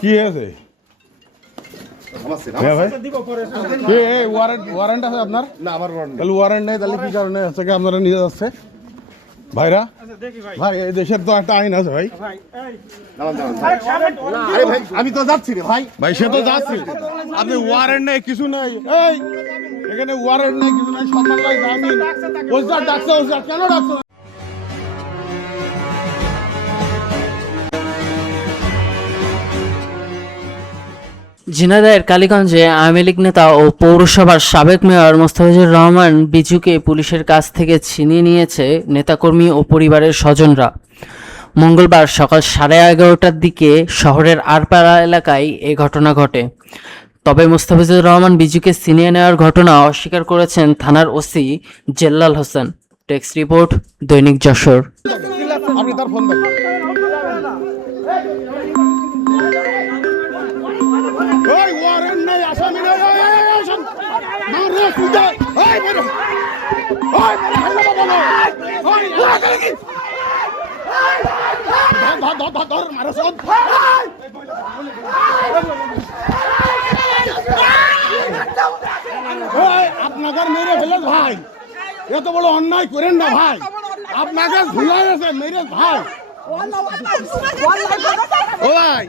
কি আছে ওয়ারেন্ট আছে আপনার? না আমার তাহলে ওয়ারেন্ট নেই, তাহলে কি কারণে হচ্ছে আপনারা নিয়ে যাচ্ছে ভাইরা? ভাই এই দেশের তো একটা আইন আছে ভাই। আরে ভাই আমি তো যাচ্ছি রে ভাই। ভাই সে তো যাচ্ছে, আপনি ওয়ারেন্ট নেই কিছু নেই, এই এখানে ওয়ারেন্ট নেই কিছু নেই, সকাল জামিন ওস্তাদ ডাকছে, ওস্তাদ কেন ডাকছে? ঝিনাইদহের কালীগঞ্জে আওয়ামী লীগ নেতা ও পৌরসভার সাবেক মেয়র মোস্তাফিজুর রহমান বিজুকে পুলিশের কাছ থেকে ছিনিয়ে নিয়েছে নেতাকর্মী ও পরিবারের স্বজনরা। মঙ্গলবার সকাল 11:30টার দিকে শহরের আরপাড়া এলাকায় এ ঘটনা ঘটে। তবে মোস্তাফিজুর রহমান বিজুকে ছিনিয়ে নেওয়ার ঘটনা অস্বীকার করেছেন থানার OC Jellal Hossain. Text report, দৈনিক যশোর। আপনি তার ফোন দেন। ওই ওয়ারেন্ট নেই, আসামি নেই, মারে সুজা, ওই মারে, ওই মারে বলো, ওই ধর মারে সব। ওই আপনাকে মেরে ফেলে ভাই, এত বড় অন্যায় করেন না ভাই, আপনাকে ভুলে গেছে মেরে ভাই। ও ভাই